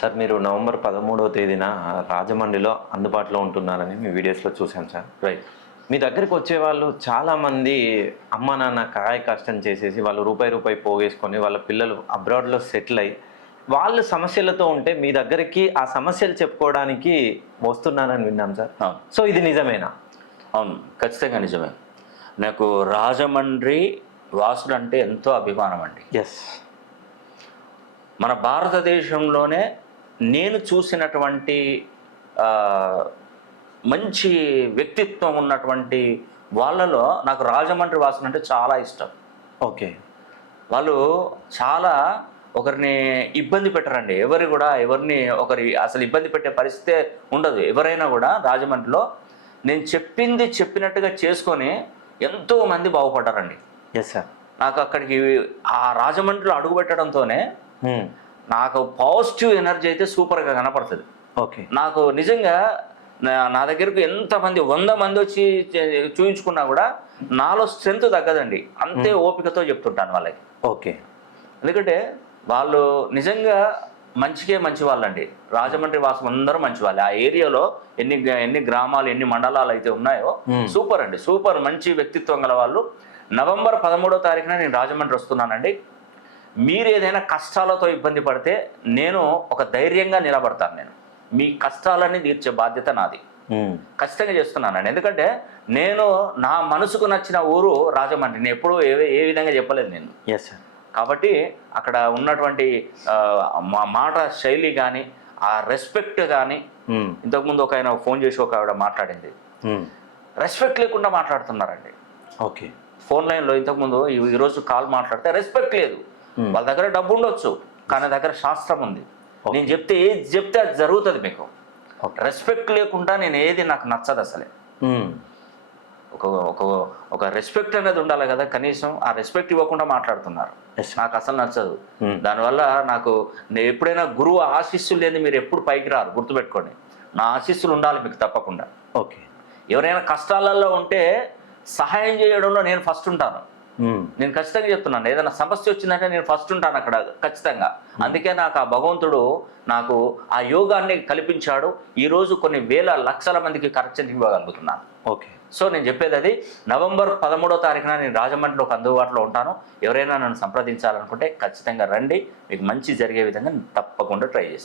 Sir మీరు November 13వ తేదీన రాజమండ్రిలో అందుబాటులో ఉంటున్నారని మీ వీడియోస్‌లో చూసాం సార్. రైట్. మీ దగ్గరికి వచ్చేవాళ్ళు చాలామంది అమ్మా, నాన్న కాయ కష్టం చేసేసి వాళ్ళు రూపాయి పోగేసుకొని వాళ్ళ పిల్లలు అబ్రాడ్‌లో సెటిల్ అయ్యి వాళ్ళు సమస్యలతో ఉంటే మీ దగ్గరికి ఆ సమస్యలు చెప్పుకోవడానికి వస్తున్నారని విన్నాం సార్. అవును. సో ఇది నిజమేనా? అవును, ఖచ్చితంగా నిజమే. నాకు రాజమండ్రి వాసుడు అంటే ఎంతో అభిమానం అండి. ఎస్. మన భారతదేశంలోనే నేను చూసినటువంటి మంచి వ్యక్తిత్వం ఉన్నటువంటి వాళ్ళలో నాకు రాజమండ్రి వాసులు అంటే చాలా ఇష్టం. ఓకే. వాళ్ళు చాలా ఒకరిని ఇబ్బంది పెట్టరండి. ఎవరిని ఒకరి అసలు ఇబ్బంది పెట్టే పరిస్థితే ఉండదు. ఎవరైనా కూడా రాజమండ్రిలో నేను చెప్పింది చెప్పినట్టుగా చేసుకొని ఎంతో మంది బాగుపడ్డారండి. Yes sir. నాకు అక్కడికి ఆ రాజమండ్రిలో అడుగుపెట్టడంతోనే నాకు పాజిటివ్ ఎనర్జీ అయితే సూపర్గా కనపడుతుంది. ఓకే. నాకు నిజంగా నా దగ్గరకు ఎంతమంది 100 మంది వచ్చి చూయించుకున్నా కూడా నాలో స్ట్రెంత్ తగ్గదండి. అంతే ఓపికతో చెప్తుంటాను వాళ్ళకి. ఓకే. ఎందుకంటే వాళ్ళు నిజంగా మంచి వాళ్ళండి. రాజమండ్రి వాసం అందరూ మంచి వాళ్ళే. ఆ ఏరియాలో ఎన్ని గ్రామాలు ఎన్ని మండలాలు అయితే ఉన్నాయో సూపర్ అండి, సూపర్ మంచి వ్యక్తిత్వం గల వాళ్ళు. నవంబర్ 13వ తారీఖున నేను రాజమండ్రి వస్తున్నానండి. మీరు ఏదైనా కష్టాలతో ఇబ్బంది పడితే నేను ఒక ధైర్యంగా నిలబడతాను. నేను మీ కష్టాలన్నీ తీర్చే బాధ్యత నాది. ఖచ్చితంగా చేస్తున్నానండి. ఎందుకంటే నేను నా మనసుకు నచ్చిన ఊరు రాజమండ్రి. నేను ఎప్పుడూ ఏ విధంగా చెప్పలేదు నేను. Yes sir. కాబట్టి అక్కడ ఉన్నటువంటి మాట శైలి కానీ ఆ రెస్పెక్ట్ కానీ, ఇంతకుముందు ఒక ఆయన ఫోన్ చేసి ఒక ఆవిడ మాట్లాడింది, రెస్పెక్ట్ లేకుండా మాట్లాడుతున్నారండి. ఓకే. ఫోన్ లైన్లో ఇంతకుముందు ఈరోజు కాల్ మాట్లాడితే రెస్పెక్ట్ లేదు. వాళ్ళ దగ్గర డబ్బు ఉండొచ్చు, కానీ దగ్గర శాస్త్రం ఉంది. నేను ఏది చెప్తే అది జరుగుతుంది. మీకు రెస్పెక్ట్ లేకుండా నేను ఏది నాకు నచ్చదు అసలే. ఒక రెస్పెక్ట్ అనేది ఉండాలి కదా, కనీసం ఆ రెస్పెక్ట్ ఇవ్వకుండా మాట్లాడుతున్నారు. నాకు అసలు నచ్చదు. దానివల్ల నాకు ఎప్పుడైనా గురువు ఆశీస్సులు లేని మీరు ఎప్పుడు పైకి రారు, గుర్తుపెట్టుకోండి. నా ఆశీస్సులు ఉండాలి మీకు తప్పకుండా. ఓకే. ఎవరైనా కష్టాలలో ఉంటే సహాయం చేయడంలో నేను ఫస్ట్ ఉంటాను. నేను ఖచ్చితంగా చెప్తున్నాను, ఏదైనా సమస్య వచ్చిందంటే నేను ఫస్ట్ ఉంటాను అక్కడ ఖచ్చితంగా. అందుకే నాకు ఆ భగవంతుడు నాకు ఆ యోగాన్ని కల్పించాడు. ఈరోజు కొన్ని వేల లక్షల మందికి కరెక్షన్ ఇవ్వగలుగుతున్నాను. ఓకే. సో నేను చెప్పేది అది, నవంబర్ 13వ తారీఖున నేను రాజమండ్రిలోకి అందుబాటులో ఉంటాను. ఎవరైనా నన్ను సంప్రదించాలనుకుంటే ఖచ్చితంగా రండి. మీకు మంచి జరిగే విధంగా తప్పకుండా ట్రై చేస్తాను.